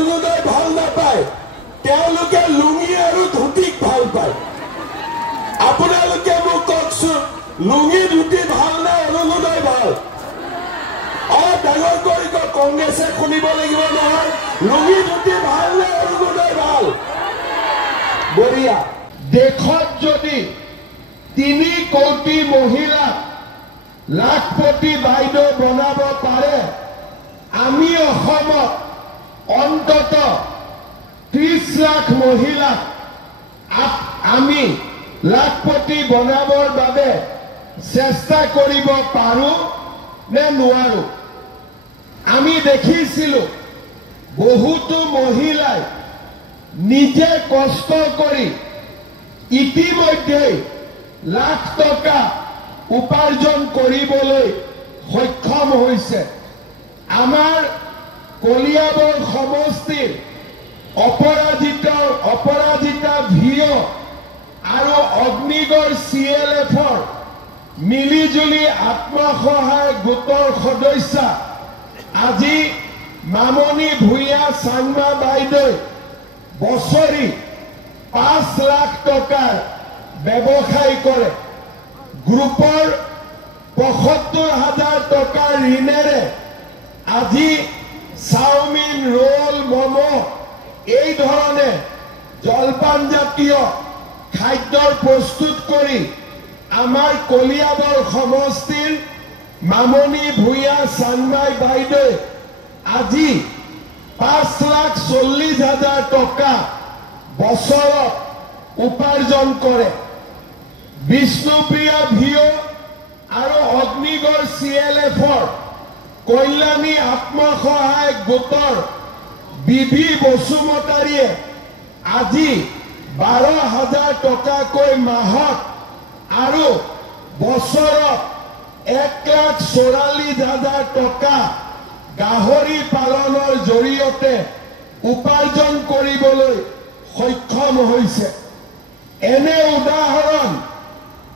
অৰুণোদয় ভাল নাপায় তেওঁলোকে লুঙি আৰু ধুতিক ভাল পায় আপোনালোকে মোক কওকচোন লুঙি ধুতি ভাল না অৰুণোদয় ভাল ডাঙৰ কৰি কংগ্ৰেছে শুনিব লাগিব নহয় লুঙি ধুতি ভাল নে অৰুণোদয় ভাল বঢ়িয়া দেশত যদি 3 কোটি মহিলা লাখপতি বাইদেউ বনাব পাৰে আমি অসমত অন্তত 30 লাখ মহিলা আমি লাখপতি বনাবৰ বাবে চেষ্টা কৰিব পাৰো নে নোৱাৰো আমি দেখিছিলো বহুতো মহিলাই নিজে কষ্ট কৰি ইতিমধ্যে লাখ টকা উপাৰ্জন কৰিবলৈ সক্ষম হৈছে আমাৰ কলিয়াবৰ সমষ্টিৰ অপৰাজিতা ভিঅ আৰু অগ্নিগড় CLFৰ মিলিজুলি আত্মসহায়ক গোটৰ সদস্য আজি মামনি ভূঞা চাংমা বাইদেউ বছৰি 5 লাখ টকাৰ ব্যৱসায় কৰে গ্ৰুপৰ ৭৫,০০০ টকাৰ ঋণেৰে আজি চাওমিন ৰোল মমো এই ধৰণে জলপান জাতীয় খাদ্যৰ প্ৰস্তুত কৰি আমাৰ কলিয়াবৰ সমষ্টিৰ মামনি ভূঞা চাংমাই বাইদেউ আজি 5,40,০০০ টকা বছৰত উপাৰ্জন কৰে বিষ্ণুপ্ৰিয়া ভিঅ আৰু অগ্নিগড় CLFৰ কল্যাণী আত্মসহায়ক গোটৰ বিবি বসুমতাৰীয়ে আজি 12,000 টকাকৈ মাহত আৰু বছৰত 1,44,000 টকা গাহৰি পালনৰ জৰিয়তে উপাৰ্জন কৰিবলৈ সক্ষম হৈছে এনে উদাহৰণ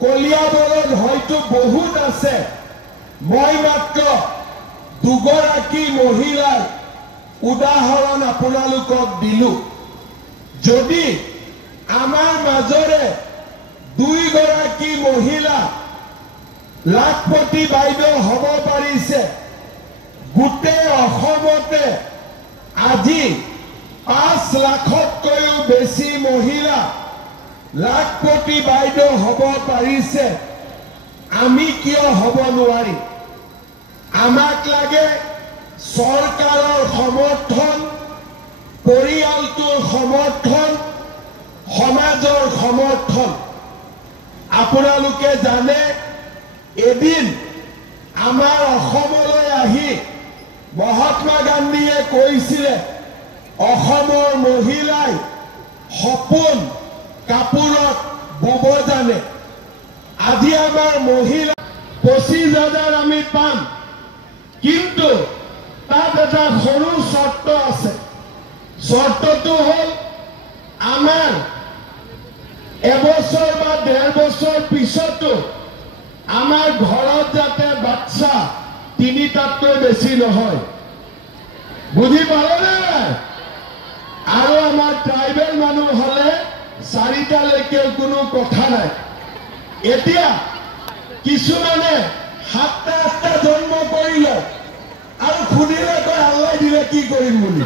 কলিয়াবৰত হয়তো বহুত আছে মই মাত্ৰ দুগৰাকী মহিলাৰ উদাহৰণ আপোনালোকক দিলো যদি আমাৰ মাজৰে 2 গৰাকী মহিলা লাখপতি বাইদেউ হ'ব পাৰিছে গোটেই অসমতে আজি 5 লাখতকৈও বেছি মহিলা লাখপতি বাইদেউ হ'ব পাৰিছে আমি কিয় হ'ব নোৱাৰি আমাক লাগে চৰকাৰৰ সমৰ্থন পৰিয়ালটোৰ সমৰ্থন সমাজৰ সমৰ্থন আপোনালোকে জানে এদিন আমাৰ অসমলৈ আহি মহাত্মা গান্ধীয়ে কৈছিলে অসমৰ মহিলাই সপোন কাপোৰত বব জানে আজি আমাৰ মহিলা 25,000 আমি পাম কিন্তু তাত এটা সৰু চৰ্ত আছে চৰ্তটো হ'ল আমাৰ এবছৰ বা 1.5 বছৰ পিছতো আমাৰ ঘৰত যাতে বাচ্চা 3টাতকৈ বেছি নহয় বুজি পালেনে আৰু আমাৰ ট্ৰাইবেল মানুহ হলে 4টালৈকে কোনো কথা নাই এতিয়া কিছুমানে 7টা জন্ম কৰিলে আৰু খুদিলে কয় আল্লাহ দিলে কি কৰিম বুলি